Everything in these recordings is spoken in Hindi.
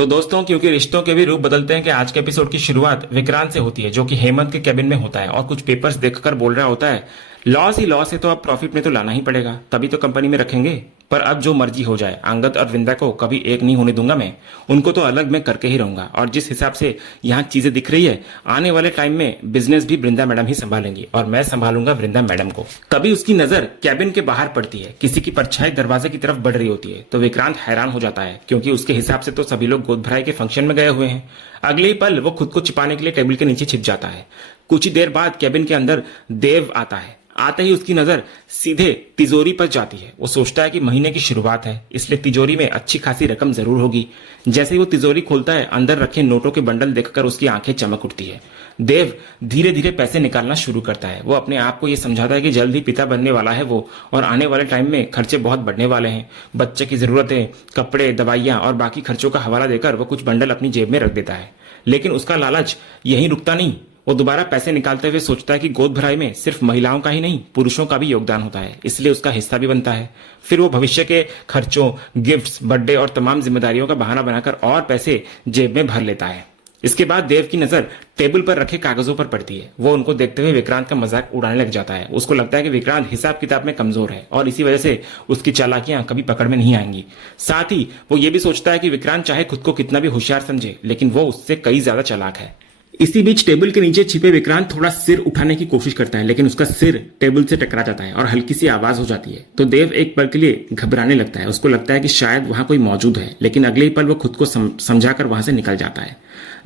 तो दोस्तों, क्योंकि रिश्तों के भी रूप बदलते हैं कि आज के एपिसोड की शुरुआत विक्रांत से होती है, जो कि हेमंत के कैबिन में होता है और कुछ पेपर्स देखकर बोल रहा होता है, लॉस ही लॉस है तो अब प्रॉफिट में तो लाना ही पड़ेगा, तभी तो कंपनी में रखेंगे। पर अब जो मर्जी हो जाए, अंगद और वृंदा को कभी एक नहीं होने दूंगा मैं। उनको तो अलग मैं करके ही रहूंगा। और जिस हिसाब से यहाँ चीजें दिख रही है, आने वाले टाइम में बिजनेस भी वृंदा मैडम ही संभालेंगी और मैं संभालूंगा वृंदा मैडम को। तभी उसकी नजर कैबिन के बाहर पड़ती है। किसी की परछाई दरवाजे की तरफ बढ़ रही होती है तो विक्रांत हैरान हो जाता है, क्योंकि उसके हिसाब से तो सभी लोग गोद भराई के फंक्शन में गए हुए हैं। अगले ही पल वो खुद को छिपाने के लिए टेबल के नीचे छिप जाता है। कुछ ही देर बाद कैबिन के अंदर देव आता है। आते ही उसकी नजर सीधे तिजोरी पर जाती है। वो सोचता है कि महीने की शुरुआत है, इसलिए तिजोरी में अच्छी खासी रकम जरूर होगी। जैसे ही वो तिजोरी खोलता है, अंदर रखे नोटों के बंडल देखकर उसकी आंखें चमक उठती है। देव धीरे धीरे पैसे निकालना शुरू करता है। वो अपने आप को ये समझाता है कि जल्द ही पिता बनने वाला है वो, और आने वाले टाइम में खर्चे बहुत बढ़ने वाले हैं। बच्चे की जरूरतें, कपड़े, दवाइयां और बाकी खर्चों का हवाला देकर वो कुछ बंडल अपनी जेब में रख देता है। लेकिन उसका लालच यहीं रुकता नहीं। वो दोबारा पैसे निकालते हुए सोचता है कि गोद भराई में सिर्फ महिलाओं का ही नहीं, पुरुषों का भी योगदान होता है, इसलिए उसका हिस्सा भी बनता है। फिर वो भविष्य के खर्चों, गिफ्ट्स, बर्थडे और तमाम जिम्मेदारियों का बहाना बनाकर और पैसे जेब में भर लेता है। इसके बाद देव की नजर टेबल पर रखे कागजों पर पड़ती है। वो उनको देखते हुए विक्रांत का मजाक उड़ाने लग जाता है। उसको लगता है कि विक्रांत हिसाब किताब में कमजोर है और इसी वजह से उसकी चालाकियां कभी पकड़ में नहीं आएंगी। साथ ही वो ये भी सोचता है कि विक्रांत चाहे खुद को कितना भी होशियार समझे, लेकिन वो उससे कई ज्यादा चालाक है। इसी बीच टेबल के नीचे छिपे विक्रांत थोड़ा सिर उठाने की कोशिश करता है, लेकिन उसका सिर टेबल से टकरा जाता है और हल्की सी आवाज हो जाती है। तो देव एक पल के लिए घबराने लगता है। उसको लगता है कि शायद वहां कोई मौजूद है, लेकिन अगले ही पल वो खुद को समझाकर वहां से निकल जाता है।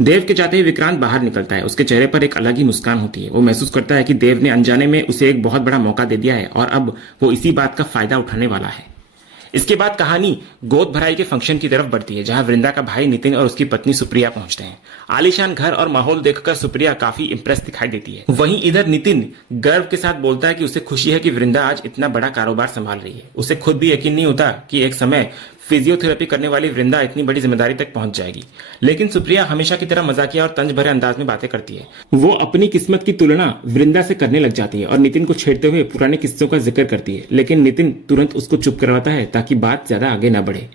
देव के जाते ही विक्रांत बाहर निकलता है। उसके चेहरे पर एक अलग ही मुस्कान होती है। वो महसूस करता है कि देव ने अनजाने में उसे एक बहुत बड़ा मौका दे दिया है और अब वो इसी बात का फायदा उठाने वाला है। इसके बाद कहानी गोद भराई के फंक्शन की तरफ बढ़ती है, जहां वृंदा का भाई नितिन और उसकी पत्नी सुप्रिया पहुंचते हैं। आलीशान घर और माहौल देखकर सुप्रिया काफी इंप्रेस दिखाई देती है। वहीं इधर नितिन गर्व के साथ बोलता है कि उसे खुशी है कि वृंदा आज इतना बड़ा कारोबार संभाल रही है। उसे खुद भी यकीन नहीं होता कि एक समय फिजियोथेरेपी करने वाली वृंदा इतनी बड़ी जिम्मेदारी तक पहुंच जाएगी। लेकिन सुप्रिया हमेशा की तरह मजाकिया और तंज भरे अंदाज में बातें करती है। वो अपनी किस्मत की तुलना वृंदा से करने लग जाती है और नितिन को छेड़ते हुए पुराने किस्सों का जिक्र करती है, लेकिन नितिन तुरंत उसको चुप करवाता है ताकि बात ज्यादा आगे न बढ़े।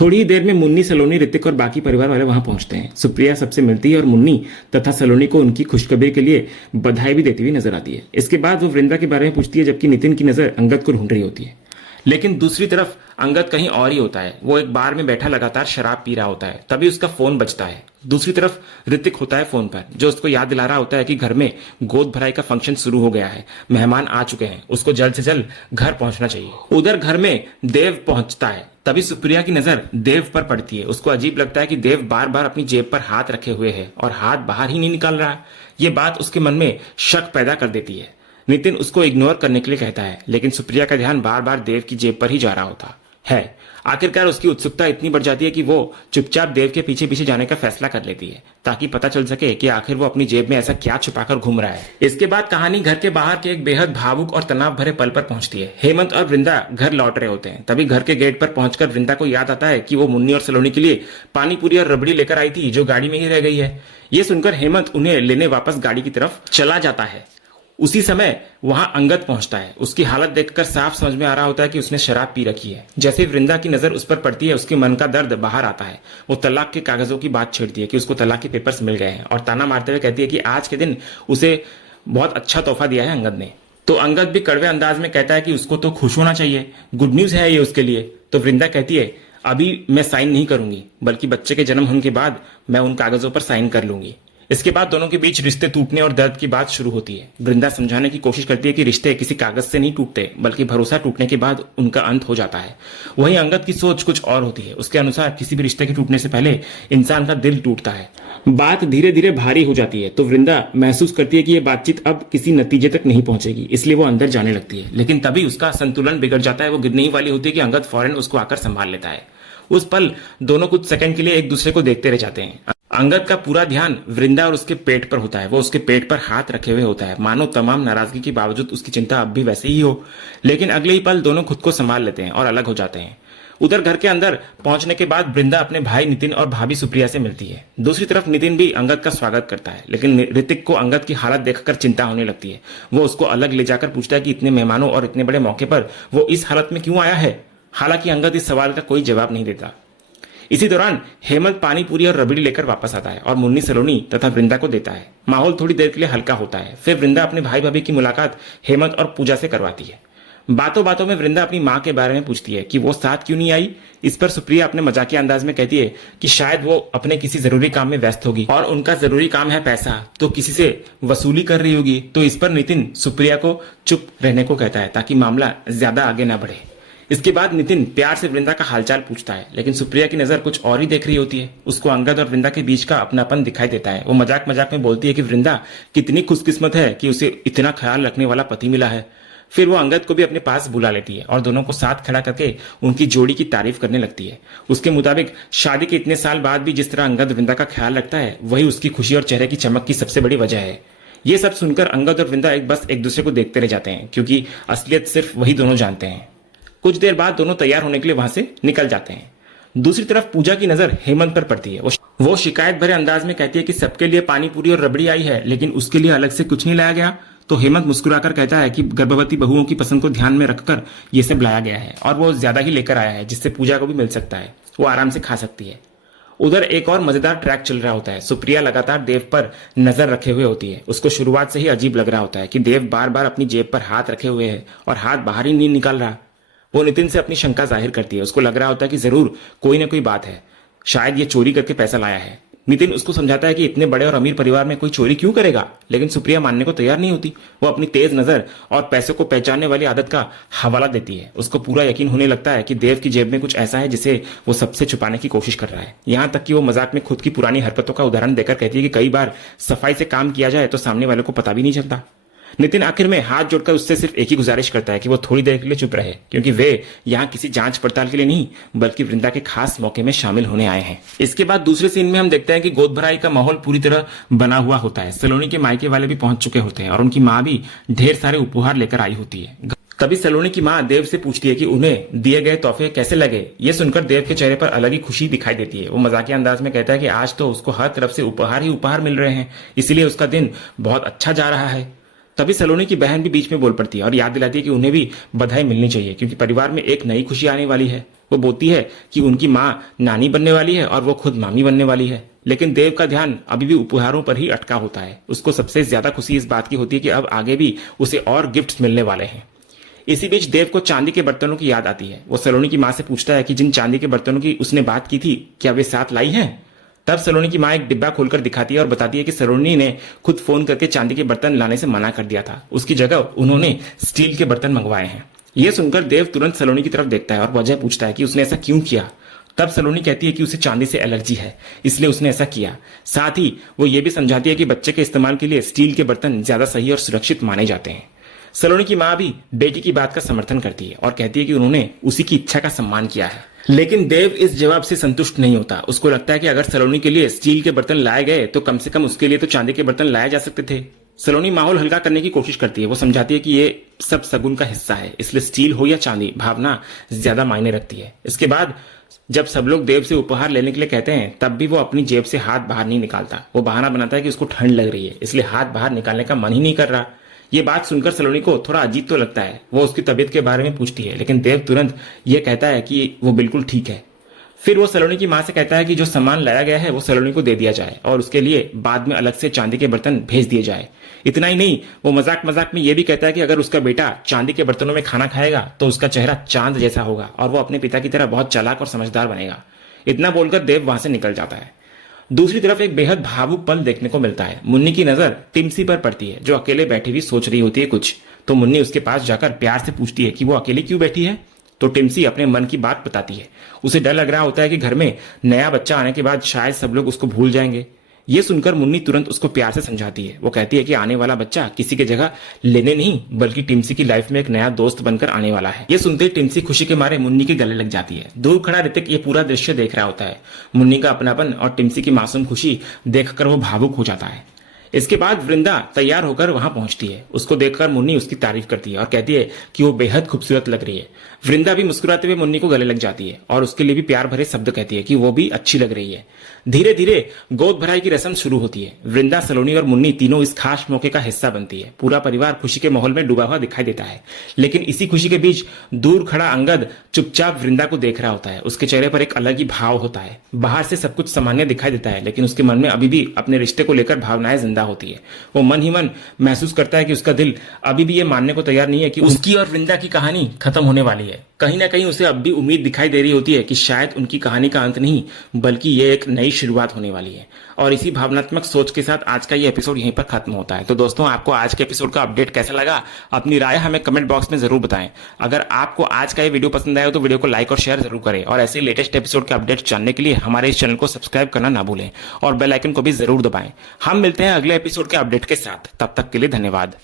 थोड़ी ही देर में मुन्नी, सलोनी, ऋतिक और बाकी परिवार वाले वहां पहुंचते हैं। सुप्रिया सबसे मिलती है और मुन्नी तथा सलोनी को उनकी खुशखबरी के लिए बधाई भी देती हुई नजर आती है। इसके बाद वो वृंदा के बारे में पूछती है, जबकि नितिन की नजर अंगद को ढूंढ रही होती है। लेकिन दूसरी तरफ अंगद कहीं और ही होता है। वो एक बार में बैठा लगातार शराब पी रहा होता है। तभी उसका फोन बजता है। दूसरी तरफ ऋतिक होता है फोन पर, जो उसको याद दिला रहा होता है कि घर में गोद भराई का फंक्शन शुरू हो गया है, मेहमान आ चुके हैं, उसको जल्द से जल्द घर पहुंचना चाहिए। उधर घर में देव पहुंचता है। तभी सुप्रिया की नजर देव पर पड़ती है। उसको अजीब लगता है कि देव बार बार अपनी जेब पर हाथ रखे हुए है और हाथ बाहर ही नहीं निकाल रहा। ये बात उसके मन में शक पैदा कर देती है। नितिन उसको इग्नोर करने के लिए कहता है, लेकिन सुप्रिया का ध्यान बार बार देव की जेब पर ही जा रहा होता है। आखिरकार उसकी उत्सुकता इतनी बढ़ जाती है कि वो चुपचाप देव के पीछे पीछे जाने का फैसला कर लेती है, ताकि पता चल सके कि आखिर वो अपनी जेब में ऐसा क्या छुपाकर घूम रहा है। इसके बाद कहानी घर के बाहर के एक बेहद भावुक और तनाव भरे पल पर पहुंचती है। हेमंत और वृंदा घर लौट रहे होते हैं। तभी घर के गेट पर पहुंचकर वृंदा को याद आता है कि वो मुन्नी और सलोनी के लिए पानी पूरी और रबड़ी लेकर आई थी, जो गाड़ी में ही रह गई है। ये सुनकर हेमंत उन्हें लेने वापस गाड़ी की तरफ चला जाता है। उसी समय वहां अंगद पहुंचता है। उसकी हालत देखकर साफ समझ में आ रहा होता है कि उसने शराब पी रखी है। जैसे ही वृंदा की नजर उस पर पड़ती है, उसके मन का दर्द बाहर आता है। वो तलाक के कागजों की बात छेड़ती है कि उसको तलाक के पेपर्स मिल गए हैं और ताना मारते हुए कहती है कि आज के दिन उसे बहुत अच्छा तोहफा दिया है अंगद ने। तो अंगद भी कड़वे अंदाज में कहता है कि उसको तो खुश होना चाहिए, गुड न्यूज है ये उसके लिए। तो वृंदा कहती है, अभी मैं साइन नहीं करूंगी, बल्कि बच्चे के जन्म होने के बाद मैं उन कागजों पर साइन कर लूंगी। इसके बाद दोनों के बीच रिश्ते टूटने और दर्द की बात शुरू होती है। वृंदा समझाने की कोशिश करती है कि रिश्ते किसी कागज से नहीं टूटते, बल्कि भरोसा टूटने के बाद उनका अंत हो जाता है। वहीं अंगद की सोच कुछ और होती है। उसके अनुसार किसी भी रिश्ते के टूटने से पहले इंसान का दिल टूटता है। बात धीरे धीरे भारी हो जाती है। तो वृंदा महसूस करती है कि यह बातचीत अब किसी नतीजे तक नहीं पहुंचेगी, इसलिए वो अंदर जाने लगती है। लेकिन तभी उसका संतुलन बिगड़ जाता है। वो गिरने ही वाली होती है कि अंगद फौरन उसको आकर संभाल लेता है। उस पल दोनों कुछ सेकंड के लिए एक दूसरे को देखते रह जाते हैं। अंगद का पूरा ध्यान वृंदा और उसके पेट पर होता है। वो उसके पेट पर हाथ रखे हुए होता है, मानो तमाम नाराजगी के बावजूद उसकी चिंता अब भी वैसे ही हो। लेकिन अगले ही पल दोनों खुद को संभाल लेते हैं और अलग हो जाते हैं। उधर घर के अंदर पहुंचने के बाद वृंदा अपने भाई नितिन और भाभी सुप्रिया से मिलती है। दूसरी तरफ नितिन भी अंगद का स्वागत करता है, लेकिन ऋतिक को अंगद की हालत देखकर चिंता होने लगती है। वो उसको अलग ले जाकर पूछता है कि इतने मेहमानों और इतने बड़े मौके पर वो इस हालत में क्यों आया है। हालांकि अंगद इस सवाल का कोई जवाब नहीं देता। इसी दौरान हेमंत पानी पूरी और रबड़ी लेकर वापस आता है और मुन्नी सलोनी तथा वृंदा को देता है। माहौल थोड़ी देर के लिए हल्का होता है। फिर वृंदा अपने भाई भाभी की मुलाकात हेमंत और पूजा से करवाती है। बातों बातों में वृंदा अपनी माँ के बारे में पूछती है कि वो साथ क्यों नहीं आई। इस पर सुप्रिया अपने मजाकिया अंदाज में कहती है कि शायद वो अपने किसी जरूरी काम में व्यस्त होगी और उनका जरूरी काम है पैसा, तो किसी से वसूली कर रही होगी। तो इस पर नितिन सुप्रिया को चुप रहने को कहता है ताकि मामला ज्यादा आगे ना बढ़े। इसके बाद नितिन प्यार से वृंदा का हालचाल पूछता है, लेकिन सुप्रिया की नजर कुछ और ही देख रही होती है। उसको अंगद और वृंदा के बीच का अपनापन दिखाई देता है। वो मजाक मजाक में बोलती है कि वृंदा कितनी खुशकिस्मत है कि उसे इतना ख्याल रखने वाला पति मिला है। फिर वो अंगद को भी अपने पास बुला लेती है और दोनों को साथ खड़ा करके उनकी जोड़ी की तारीफ करने लगती है। उसके मुताबिक शादी के इतने साल बाद भी जिस तरह अंगद वृंदा का ख्याल रखता है वही उसकी खुशी और चेहरे की चमक की सबसे बड़ी वजह है। ये सब सुनकर अंगद और वृंदा बस एक दूसरे को देखते रह जाते हैं, क्योंकि असलियत सिर्फ वही दोनों जानते हैं। कुछ देर बाद दोनों तैयार होने के लिए वहां से निकल जाते हैं। दूसरी तरफ पूजा की नजर हेमंत पर पड़ती है। वो शिकायत भरे अंदाज में कहती है कि सबके लिए पानी पूरी और रबड़ी आई है, लेकिन उसके लिए अलग से कुछ नहीं लाया गया। तो हेमंत मुस्कुराकर कहता है कि गर्भवती बहुओं की पसंद को ध्यान में रखकर ये सब लाया गया है और वो ज्यादा ही लेकर आया है, जिससे पूजा को भी मिल सकता है, वो आराम से खा सकती है। उधर एक और मजेदार ट्रैक चल रहा होता है। सुप्रिया लगातार देव पर नजर रखे हुए होती है। उसको शुरुआत से ही अजीब लग रहा होता है कि देव बार बार अपनी जेब पर हाथ रखे हुए है और हाथ बाहर ही नहीं निकाल रहा। वो नितिन से अपनी शंका जाहिर करती है। उसको लग रहा होता है कि जरूर कोई ना कोई बात है, शायद ये चोरी करके पैसा लाया है। नितिन उसको समझाता है कि इतने बड़े और अमीर परिवार में कोई चोरी क्यों करेगा, लेकिन सुप्रिया मानने को तैयार नहीं होती। वो अपनी तेज नजर और पैसों को पहचानने वाली आदत का हवाला देती है। उसको पूरा यकीन होने लगता है कि देव की जेब में कुछ ऐसा है जिसे वो सबसे छुपाने की कोशिश कर रहा है। यहाँ तक कि वो मजाक में खुद की पुरानी हरकतों का उदाहरण देकर कहती है कि कई बार सफाई से काम किया जाए तो सामने वाले को पता भी नहीं चलता। नितिन आखिर में हाथ जोड़कर उससे सिर्फ एक ही गुजारिश करता है कि वो थोड़ी देर के लिए चुप रहे, क्योंकि वे यहाँ किसी जांच पड़ताल के लिए नहीं बल्कि वृंदा के खास मौके में शामिल होने आए हैं। इसके बाद दूसरे सीन में हम देखते हैं कि गोद भराई का माहौल पूरी तरह बना हुआ होता है। सलोनी के मायके वाले भी पहुंच चुके होते हैं और उनकी माँ भी ढेर सारे उपहार लेकर आई होती है। तभी सलोनी की माँ देव से पूछती है कि उन्हें दिए गए तोहफे कैसे लगे। ये सुनकर देव के चेहरे पर अलग ही खुशी दिखाई देती है। वो मजाकिया अंदाज में कहता है कि आज तो उसको हर तरफ से उपहार ही उपहार मिल रहे हैं, इसलिए उसका दिन बहुत अच्छा जा रहा है। तभी सलोनी की बहन भी बीच में बोल पड़ती है और याद दिलाती है कि उन्हें भी बधाई मिलनी चाहिए, क्योंकि परिवार में एक नई खुशी आने वाली है। वो बोलती है कि उनकी माँ नानी बनने वाली है और वो खुद मामी बनने वाली है। लेकिन देव का ध्यान अभी भी उपहारों पर ही अटका होता है। उसको सबसे ज्यादा खुशी इस बात की होती है कि अब आगे भी उसे और गिफ्ट्स मिलने वाले हैं। इसी बीच देव को चांदी के बर्तनों की याद आती है। वो सलोनी की माँ से पूछता है कि जिन चांदी के बर्तनों की उसने बात की थी क्या वे साथ लाई हैं। तब सलोनी की माँ एक डिब्बा खोलकर दिखाती है और बताती है कि सलोनी ने खुद फोन करके चांदी के बर्तन लाने से मना कर दिया था। उसकी जगह उन्होंने स्टील के बर्तन मंगवाए हैं। यह सुनकर देव तुरंत सलोनी की तरफ देखता है और वजह पूछता है कि उसने ऐसा क्यों किया। तब सलोनी कहती है कि उसे चांदी से एलर्जी है, इसलिए उसने ऐसा किया। साथ ही वो ये भी समझाती है कि बच्चे के इस्तेमाल के लिए स्टील के बर्तन ज्यादा सही और सुरक्षित माने जाते हैं। सलोनी की माँ भी बेटी की बात का समर्थन करती है और कहती है कि उन्होंने उसी की इच्छा का सम्मान किया है। लेकिन देव इस जवाब से संतुष्ट नहीं होता। उसको लगता है कि अगर सलोनी के लिए स्टील के बर्तन लाए गए तो कम से कम उसके लिए तो चांदी के बर्तन लाए जा सकते थे। सलोनी माहौल हल्का करने की कोशिश करती है। वो समझाती है कि ये सब सगुन का हिस्सा है, इसलिए स्टील हो या चांदी भावना ज्यादा मायने रखती है। इसके बाद जब सब लोग देव से उपहार लेने के लिए कहते हैं तब भी वो अपनी जेब से हाथ बाहर नहीं निकालता। वो बहाना बनाता है कि उसको ठंड लग रही है, इसलिए हाथ बाहर निकालने का मन ही नहीं कर रहा। ये बात सुनकर सलोनी को थोड़ा अजीब तो लगता है। वो उसकी तबीयत के बारे में पूछती है, लेकिन देव तुरंत ये कहता है कि वो बिल्कुल ठीक है। फिर वो सलोनी की माँ से कहता है कि जो सामान लाया गया है वो सलोनी को दे दिया जाए और उसके लिए बाद में अलग से चांदी के बर्तन भेज दिए जाए। इतना ही नहीं, वो मजाक मजाक में ये भी कहता है कि अगर उसका बेटा चांदी के बर्तनों में खाना खाएगा तो उसका चेहरा चांद जैसा होगा और वो अपने पिता की तरह बहुत चालाक और समझदार बनेगा। इतना बोलकर देव वहां से निकल जाता है। दूसरी तरफ एक बेहद भावुक पल देखने को मिलता है। मुन्नी की नजर टिम्सी पर पड़ती है, जो अकेले बैठी हुई सोच रही होती है कुछ। तो मुन्नी उसके पास जाकर प्यार से पूछती है कि वो अकेली क्यों बैठी है। तो टिम्सी अपने मन की बात बताती है। उसे डर लग रहा होता है कि घर में नया बच्चा आने के बाद शायद सब लोग उसको भूल जाएंगे। ये सुनकर मुन्नी तुरंत उसको प्यार से समझाती है। वो कहती है कि आने वाला बच्चा किसी की जगह लेने नहीं बल्कि टिम्सी की लाइफ में एक नया दोस्त बनकर आने वाला है। ये सुनते ही टिम्सी खुशी के मारे मुन्नी के गले लग जाती है। दूर खड़ा ऋतिक ये पूरा दृश्य देख रहा होता है। मुन्नी का अपनापन और टिम्सी की मासूम खुशी देखकर वो भावुक हो जाता है। इसके बाद वृंदा तैयार होकर वहां पहुंचती है। उसको देखकर मुन्नी उसकी तारीफ करती है और कहती है कि वो बेहद खूबसूरत लग रही है। वृंदा भी मुस्कुराते हुए मुन्नी को गले लग जाती है और उसके लिए भी प्यार भरे शब्द कहती है कि वो भी अच्छी लग रही है। धीरे धीरे गोद भराई की रस्म शुरू होती है। वृंदा, सलोनी और मुन्नी तीनों इस खास मौके का हिस्सा बनती है। पूरा परिवार खुशी के माहौल में डूबा हुआ दिखाई देता है, लेकिन इसी खुशी के बीच दूर खड़ा अंगद चुपचाप वृंदा को देख रहा होता है। उसके चेहरे पर एक अलग ही भाव होता है। बाहर से सब कुछ सामान्य दिखाई देता है, लेकिन उसके मन में अभी भी अपने रिश्ते को लेकर भावनाएं जिंदा होती है। वो मन ही मन महसूस करता है कि उसका दिल अभी भी ये मानने को तैयार नहीं है कि उसकी और वृंदा की कहानी खत्म होने वाली है। कहीं ना कहीं उसे अब भी उम्मीद दिखाई दे रही होती है कि शायद उनकी कहानी का अंत नहीं, बल्कि ये एक नई शुरुआत होने वाली है। और इसी भावनात्मक सोच के साथ आज का ये एपिसोड यहीं पर खत्म होता है। तो दोस्तों, आपको आज के एपिसोड का अपडेट कैसा लगा? अपनी राय हमें कमेंट बॉक्स में जरूर बताएं। अगर आपको आज का ये वीडियो पसंद आया हो तो वीडियो को लाइक और शेयर जरूर करें, और ऐसे लेटेस्ट एपिसोड के अपडेट जानने के लिए हमारे इस चैनल को सब्सक्राइब करना ना भूलें और बेल आइकन को भी जरूर दबाएं। हम मिलते हैं अगले एपिसोड के अपडेट के साथ। तब तक के लिए धन्यवाद।